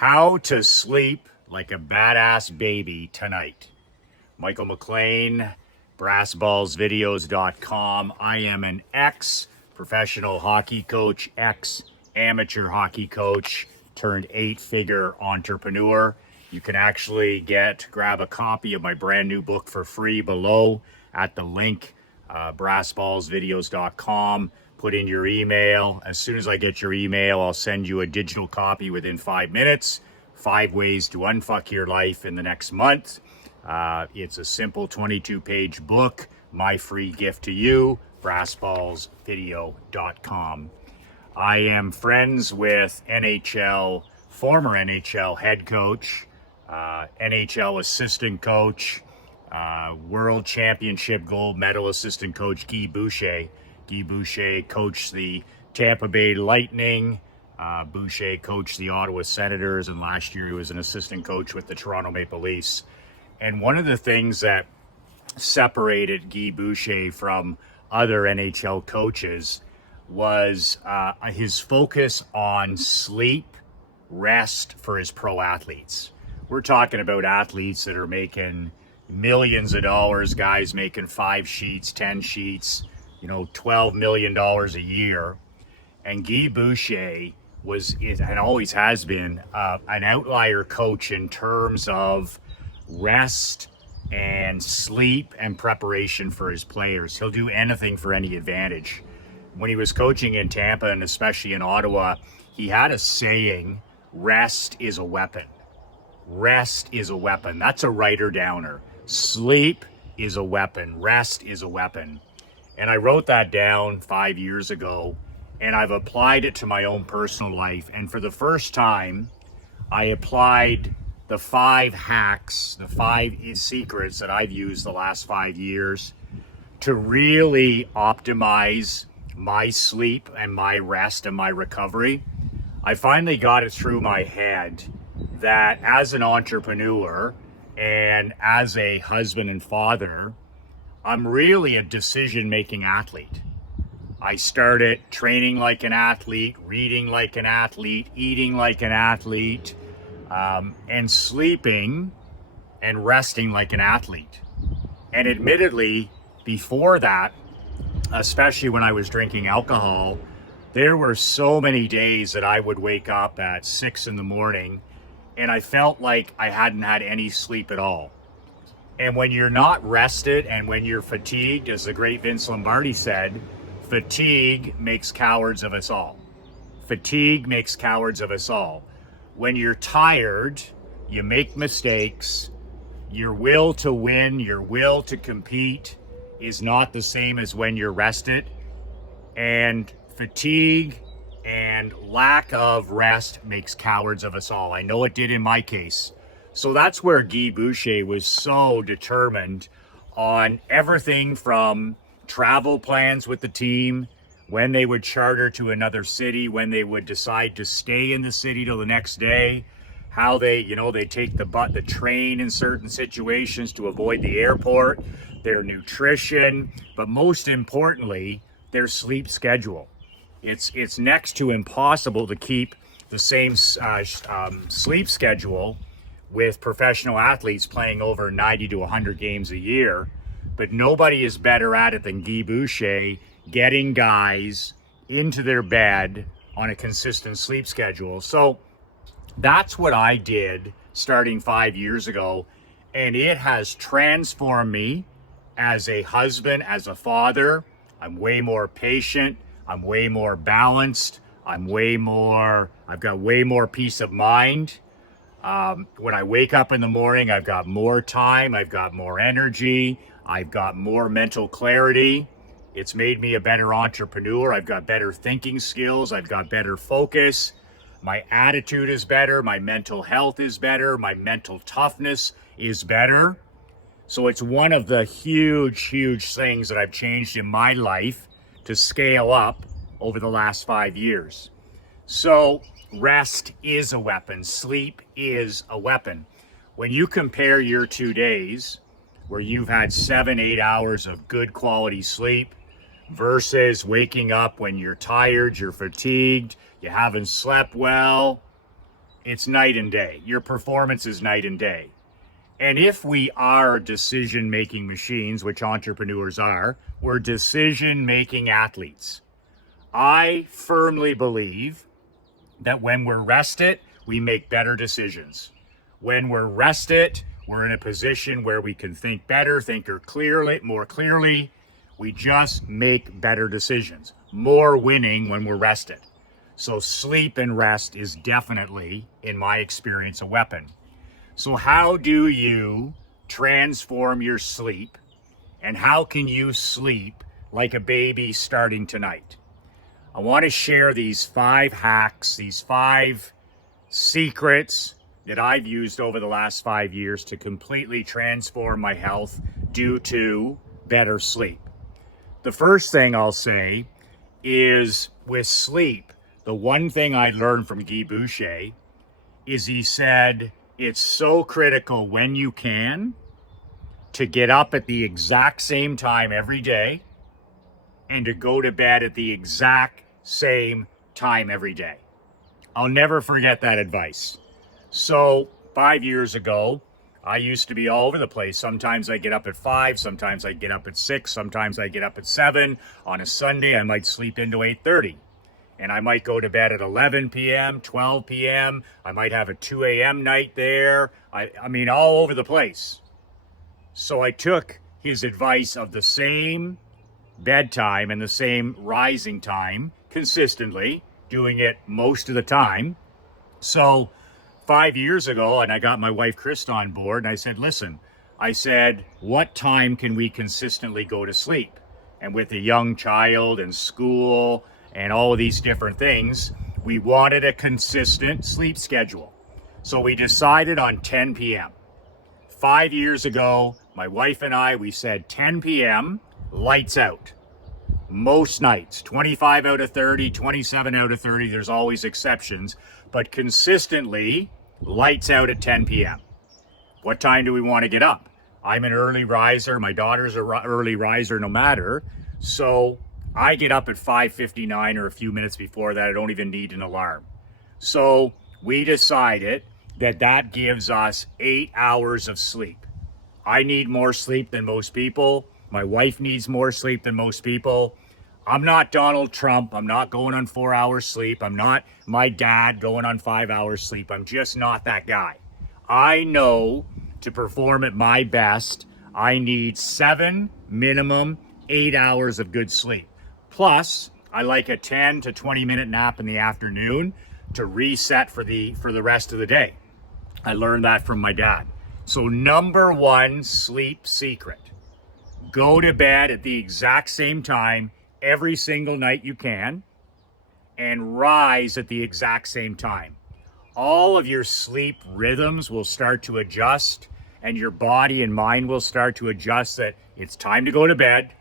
How to sleep like a badass baby tonight. Michael McLean, brassballsvideos.com. I am an ex-professional hockey coach, ex-amateur hockey coach, turned 8-figure entrepreneur. You can actually grab a copy of my brand new book for free below at the link, brassballsvideos.com. Put in your email. As soon as I get your email, I'll send you a digital copy within 5 minutes. 5 ways to unfuck your life in the next month. It's a simple 22-page book. My free gift to you, brassballsvideo.com. I am friends with former NHL head coach, NHL assistant coach, world championship gold medal assistant coach Guy Boucher. Guy Boucher coached the Tampa Bay Lightning. Boucher coached the Ottawa Senators, and last year he was an assistant coach with the Toronto Maple Leafs. And one of the things that separated Guy Boucher from other NHL coaches was his focus on sleep, rest for his pro athletes. We're talking about athletes that are making millions of dollars, guys making 5 sheets, 10 sheets, $12 million a year. And Guy Boucher is and always has been an outlier coach in terms of rest and sleep and preparation for his players. He'll do anything for any advantage. When he was coaching in Tampa and especially in Ottawa, he had a saying, rest is a weapon. Rest is a weapon. That's a writer-downer. Sleep is a weapon. Rest is a weapon. And I wrote that down 5 years ago, and I've applied it to my own personal life. And for the first time, I applied the 5 hacks, the 5 secrets that I've used the last 5 years to really optimize my sleep and my rest and my recovery. I finally got it through my head that as an entrepreneur and as a husband and father, I'm really a decision-making athlete. I started training like an athlete, reading like an athlete, eating like an athlete, and sleeping and resting like an athlete. And admittedly, before that, especially when I was drinking alcohol, there were so many days that I would wake up at 6 in the morning and I felt like I hadn't had any sleep at all. And when you're not rested and when you're fatigued, as the great Vince Lombardi said, fatigue makes cowards of us all. Fatigue makes cowards of us all. When you're tired, you make mistakes. Your will to win, your will to compete is not the same as when you're rested. And fatigue and lack of rest makes cowards of us all. I know it did in my case. So that's where Guy Boucher was so determined on everything from travel plans with the team, when they would charter to another city, when they would decide to stay in the city till the next day, how they take the train in certain situations to avoid the airport, their nutrition, but most importantly, their sleep schedule. It's next to impossible to keep the same sleep schedule with professional athletes playing over 90 to 100 games a year, but nobody is better at it than Guy Boucher, getting guys into their bed on a consistent sleep schedule. So that's what I did starting 5 years ago, and it has transformed me as a husband, as a father. I'm way more patient. I'm way more balanced. I've got way more peace of mind. When I wake up in the morning, I've got more time, I've got more energy, I've got more mental clarity. It's made me a better entrepreneur. I've got better thinking skills. I've got better focus. My attitude is better. My mental health is better. My mental toughness is better. So it's one of the huge things that I've changed in my life to scale up over the last 5 years. So rest is a weapon. Sleep is a weapon. When you compare your 2 days where you've had 7-8 hours of good quality sleep versus waking up when you're tired, you're fatigued, you haven't slept well, it's night and day. Your performance is night and day. And if we are decision-making machines, which entrepreneurs are, we're decision-making athletes. I firmly believe that when we're rested, we make better decisions. When we're rested, we're in a position where we can think better, more clearly. We just make better decisions. More winning when we're rested. So sleep and rest is definitely, in my experience, a weapon. So how do you transform your sleep, and how can you sleep like a baby starting tonight? I want to share these 5 hacks, these 5 secrets that I've used over the last 5 years to completely transform my health due to better sleep. The first thing I'll say is with sleep, the one thing I learned from Guy Boucher is he said, it's so critical when you can to get up at the exact same time every day and to go to bed at the exact same time every day. I'll never forget that advice. So 5 years ago, I used to be all over the place. Sometimes I get up at 5, sometimes I get up at 6, sometimes I get up at 7. On a Sunday, I might sleep into 8:30. And I might go to bed at 11 p.m., 12 p.m. I might have a 2 a.m. night there. I mean, all over the place. So I took his advice of the same bedtime and the same rising time consistently, doing it most of the time. So 5 years ago, and I got my wife Krista on board, and I said, listen, what time can we consistently go to sleep? And with a young child and school and all of these different things, we wanted a consistent sleep schedule. So we decided on 10 p.m. 5 years ago, my wife and I, we said 10 p.m., lights out. Most nights, 25 out of 30, 27 out of 30, there's always exceptions, but consistently, lights out at 10 p.m. What time do we want to get up? I'm an early riser, my daughter's an early riser no matter, so I get up at 5:59 or a few minutes before that. I don't even need an alarm. So we decided that gives us 8 hours of sleep. I need more sleep than most people. My wife needs more sleep than most people. I'm not Donald Trump. I'm not going on 4 hours sleep. I'm not my dad going on 5 hours sleep. I'm just not that guy. I know to perform at my best, I need 7 minimum 8 hours of good sleep. Plus, I like a 10 to 20 minute nap in the afternoon to reset for the rest of the day. I learned that from my dad. So number 1 sleep secret, go to bed at the exact same time every single night you can and rise at the exact same time. All of your sleep rhythms will start to adjust and your body and mind will start to adjust that it's time to go to bed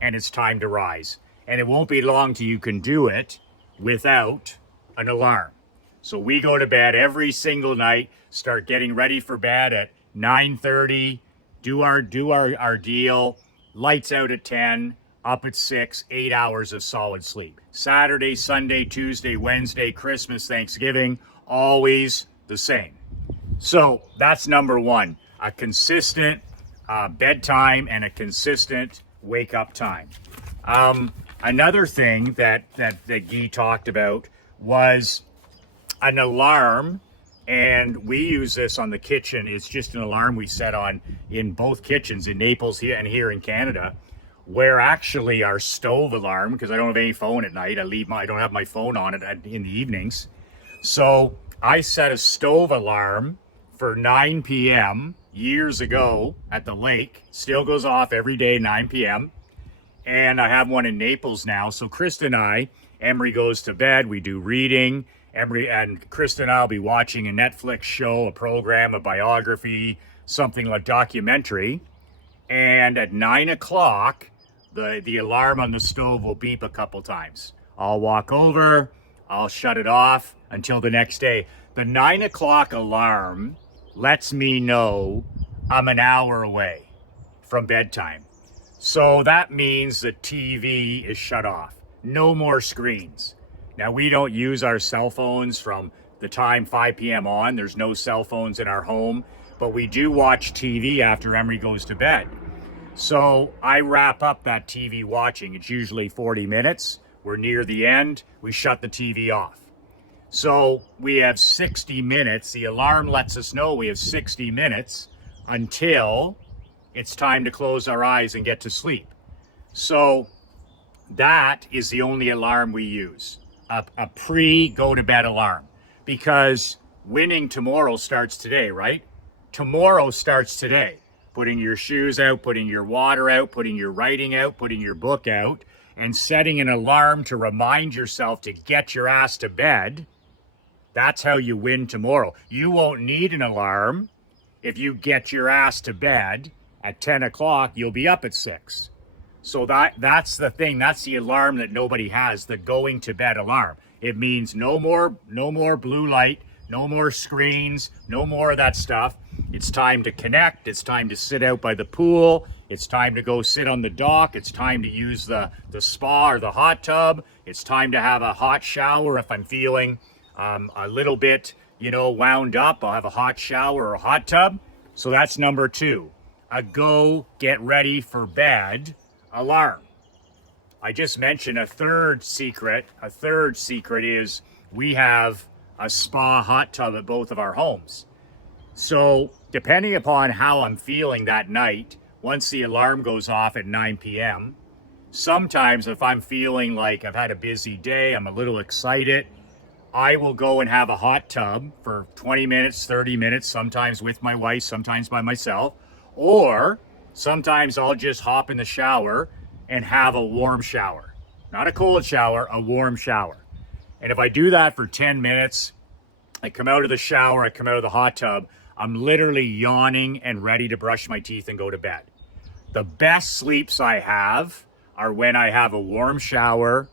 and it's time to rise. And it won't be long till you can do it without an alarm. So we go to bed every single night, start getting ready for bed at 9:30, do our deal, lights out at 10, up at 6, 8 hours of solid sleep. Saturday, Sunday, Tuesday, Wednesday, Christmas, Thanksgiving, always the same. So that's number 1, a consistent bedtime and a consistent wake up time. Another thing that Guy talked about was an alarm, and we use this on the kitchen. It's just an alarm we set on in both kitchens in Naples here and here in Canada, where actually our stove alarm, because I don't have any phone at night, I don't have my phone on it in the evenings. So I set a stove alarm for 9 p.m. years ago at the lake. Still goes off every day, 9 p.m. And I have one in Naples now. So Krista and I, Emery goes to bed, we do reading. Emery and Krista and I will be watching a Netflix show, a program, a biography, something like documentary. And at 9 o'clock, the alarm on the stove will beep a couple times. I'll walk over, I'll shut it off until the next day. The 9 o'clock alarm lets me know I'm an hour away from bedtime. So that means the TV is shut off. No more screens. Now, we don't use our cell phones from the time 5 p.m. on. There's no cell phones in our home, but we do watch TV after Emery goes to bed. So I wrap up that TV watching. It's usually 40 minutes. We're near the end. We shut the TV off. So we have 60 minutes. The alarm lets us know we have 60 minutes until it's time to close our eyes and get to sleep. So that is the only alarm we use, a pre-go-to-bed alarm, because winning tomorrow starts today, right? Tomorrow starts today. Putting your shoes out, putting your water out, putting your writing out, putting your book out, and setting an alarm to remind yourself to get your ass to bed. That's how you win tomorrow. You won't need an alarm. If you get your ass to bed at 10 o'clock, you'll be up at 6. So that's the thing. That's the alarm that nobody has, the going to bed alarm. It means no more blue light, no more screens, no more of that stuff. It's time to connect. It's time to sit out by the pool. It's time to go sit on the dock. It's time to use the spa or the hot tub. It's time to have a hot shower. If I'm feeling a little bit, wound up, I'll have a hot shower or a hot tub. So that's number 2, a go get ready for bed alarm. I just mentioned a third secret. A third secret is we have a spa hot tub at both of our homes. So depending upon how I'm feeling that night, once the alarm goes off at 9 p.m., sometimes if I'm feeling like I've had a busy day, I'm a little excited, I will go and have a hot tub for 20 minutes, 30 minutes, sometimes with my wife, sometimes by myself, or sometimes I'll just hop in the shower and have a warm shower. Not a cold shower, a warm shower. And if I do that for 10 minutes, I come out of the shower, I come out of the hot tub, I'm literally yawning and ready to brush my teeth and go to bed. The best sleeps I have are when I have a warm shower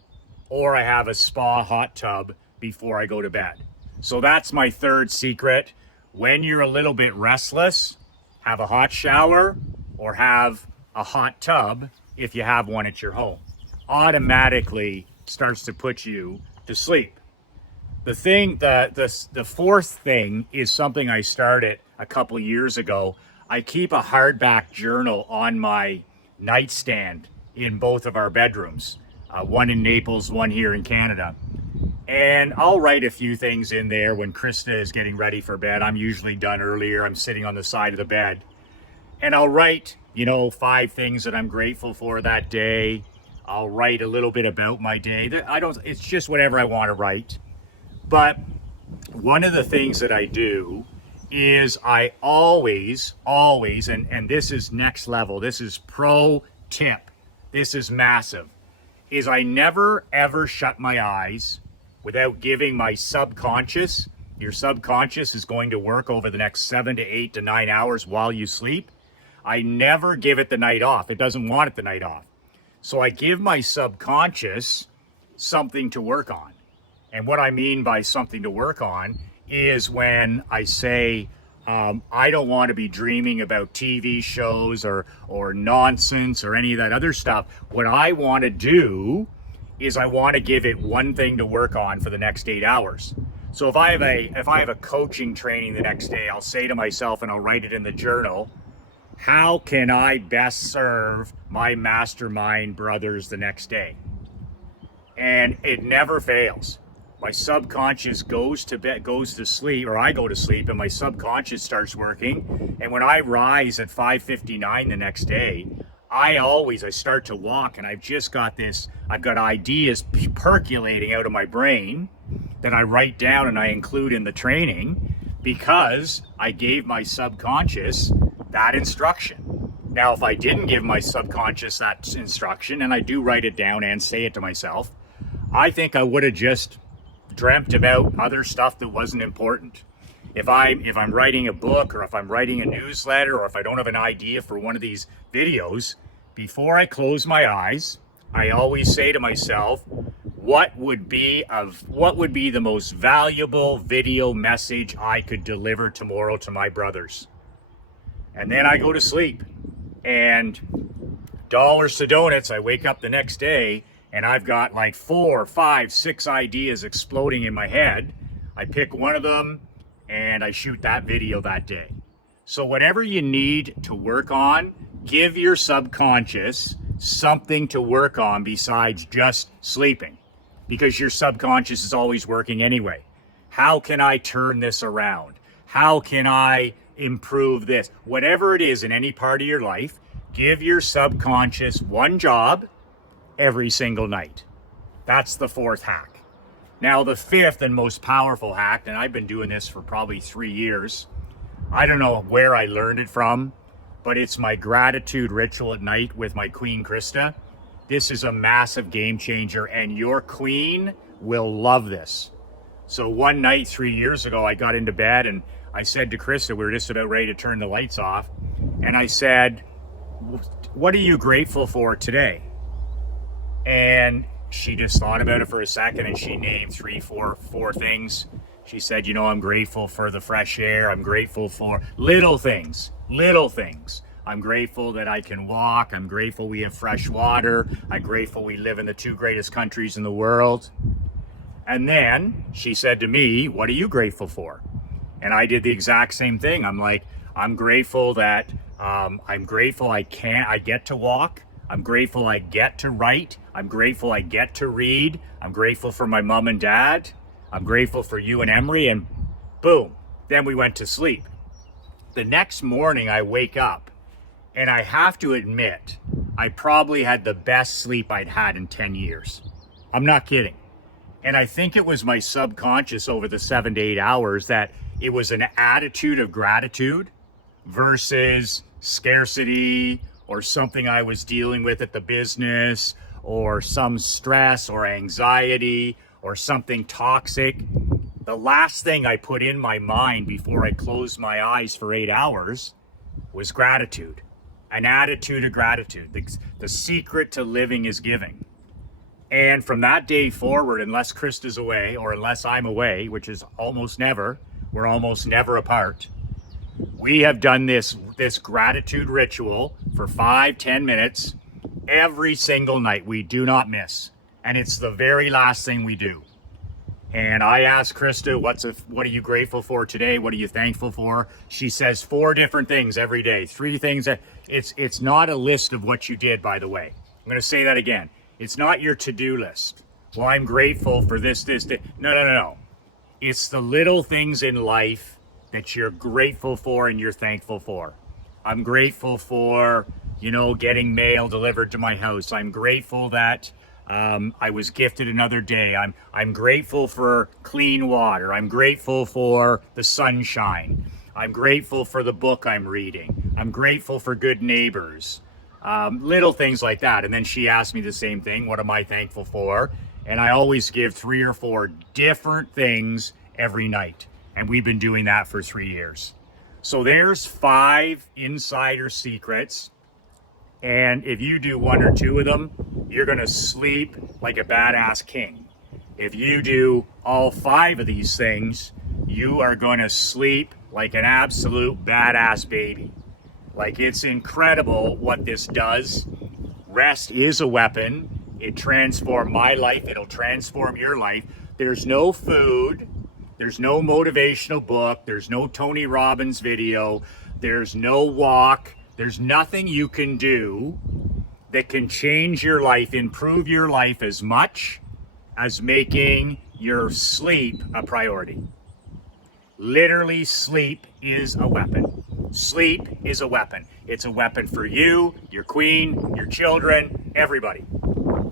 or I have a spa hot tub before I go to bed. So that's my third secret. When you're a little bit restless, have a hot shower or have a hot tub if you have one at your home. Automatically starts to put you to sleep. The fourth thing is something I started a couple years ago. I keep a hardback journal on my nightstand in both of our bedrooms, one in Naples, one here in Canada. And I'll write a few things in there when Krista is getting ready for bed. I'm usually done earlier. I'm sitting on the side of the bed. And I'll write, 5 things that I'm grateful for that day. I'll write a little bit about my day. It's just whatever I want to write. But one of the things that I do is I always, and this is next level, this is pro tip, this is massive, is I never ever shut my eyes without giving my subconscious, your subconscious is going to work over the next 7 to 8 to 9 hours while you sleep. I never give it the night off. It doesn't want it the night off. So I give my subconscious something to work on. And what I mean by something to work on is when I say, I don't want to be dreaming about TV shows or nonsense or any of that other stuff. What I want to do is I want to give it one thing to work on for the next 8 hours. So if I have a coaching training the next day, I'll say to myself, and I'll write it in the journal, how can I best serve my mastermind brothers the next day? And it never fails. My subconscious goes to sleep, or I go to sleep, and my subconscious starts working. And when I rise at 5:59 the next day, I start to walk, and I've got ideas percolating out of my brain that I write down and I include in the training because I gave my subconscious that instruction. Now, if I didn't give my subconscious that instruction, and I do write it down and say it to myself, I think I would have just dreamt about other stuff that wasn't important. If I'm writing a book, or if I'm writing a newsletter, or if I don't have an idea for one of these videos, before I close my eyes, I always say to myself, what would be the most valuable video message I could deliver tomorrow to my brothers? And then I go to sleep. And dollars to donuts, I wake up the next day and I've got like 4, 5, 6 ideas exploding in my head I pick one of them and I shoot that video that day. So whatever you need to work on, give your subconscious something to work on besides just sleeping, because your subconscious is always working anyway. How can I turn this around? How can I improve this? Whatever it is in any part of your life, give your subconscious one job every single night. That's the fourth hack. Now, the fifth and most powerful hack, and I've been doing this for probably 3 years. I don't know where I learned it from, but it's my gratitude ritual at night with my queen, Krista. This is a massive game changer, and your queen will love this. So one night 3 years ago, I got into bed and I said to Krista, we were just about ready to turn the lights off, and I said, what are you grateful for today? And she just thought about it for a second and she named four things. She said, you know, I'm grateful for the fresh air. I'm grateful for little things. I'm grateful that I can walk. I'm grateful we have fresh water. I'm grateful we live in the 2 greatest countries in the world. And then she said to me, what are you grateful for? And I did the exact same thing. I'm like, I'm grateful that I get to walk. I'm grateful I get to write. I'm grateful I get to read. I'm grateful for my mom and dad. I'm grateful for you and Emery, and boom, then we went to sleep. The next morning I wake up, and I have to admit, I probably had the best sleep I'd had in 10 years. I'm not kidding. And I think it was my subconscious over the 7 to 8 hours that it was an attitude of gratitude versus scarcity or something I was dealing with at the business or some stress or anxiety or something toxic. The last thing I put in my mind before I closed my eyes for 8 hours was gratitude, an attitude of gratitude. The secret to living is giving. And from that day forward, unless Krista's away or unless I'm away, which is almost never, we're almost never apart, we have done this gratitude ritual for 5-10 minutes every single night. We do not miss. And it's the very last thing we do. And I asked Krista, what are you grateful for today? What are you thankful for? She says 4 different things every day. 3 things. It's not a list of what you did, by the way. I'm going to say that again. It's not your to-do list. Well, I'm grateful for this. No. It's the little things in life that you're grateful for and you're thankful for. I'm grateful for, getting mail delivered to my house. I'm grateful that I was gifted another day. I'm grateful for clean water. I'm grateful for the sunshine. I'm grateful for the book I'm reading. I'm grateful for good neighbors. Little things like that. And then she asked me the same thing. What am I thankful for? And I always give 3 or 4 different things every night. And we've been doing that for 3 years. So there's 5 insider secrets. And if you do 1 or 2 of them, you're going to sleep like a badass king. If you do all 5 of these things, you are going to sleep like an absolute badass baby. Like, it's incredible what this does. Rest is a weapon. It transformed my life. It'll transform your life. There's no food. There's no motivational book. There's no Tony Robbins video. There's no walk. There's nothing you can do that can change your life, improve your life as much as making your sleep a priority. Literally, sleep is a weapon. Sleep is a weapon. It's a weapon for you, your queen, your children, everybody.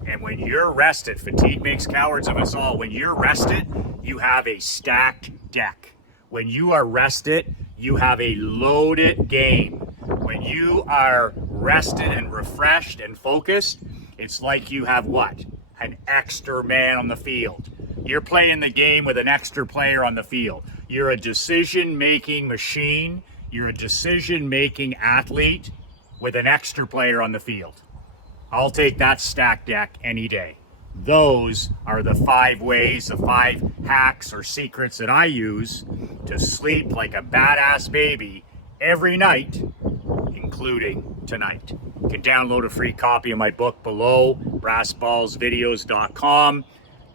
And when you're rested, fatigue makes cowards of us all. When you're rested, you have a stacked deck. When you are rested, you have a loaded game. When you are rested and refreshed and focused, it's like you have what? An extra man on the field. You're playing the game with an extra player on the field. You're a decision-making machine. You're a decision-making athlete with an extra player on the field. I'll take that stack deck any day. Those are the 5 ways, the 5 hacks or secrets that I use to sleep like a badass baby every night, including tonight. You can download a free copy of my book below, brassballsvideos.com.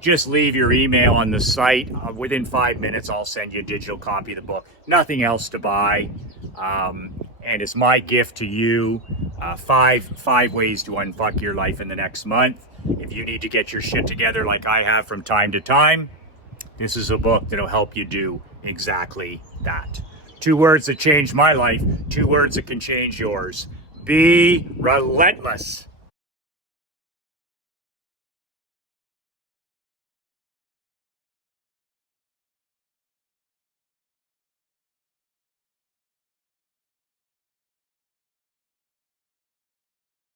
just leave your email on the site. Within 5 minutes, I'll send you a digital copy of the book. Nothing else to buy. And it's my gift to you. Five ways to unfuck your life in the next month. If you need to get your shit together like I have from time to time, this is a book that'll help you do exactly that. 2 words that changed my life, 2 words that can change yours. Be relentless.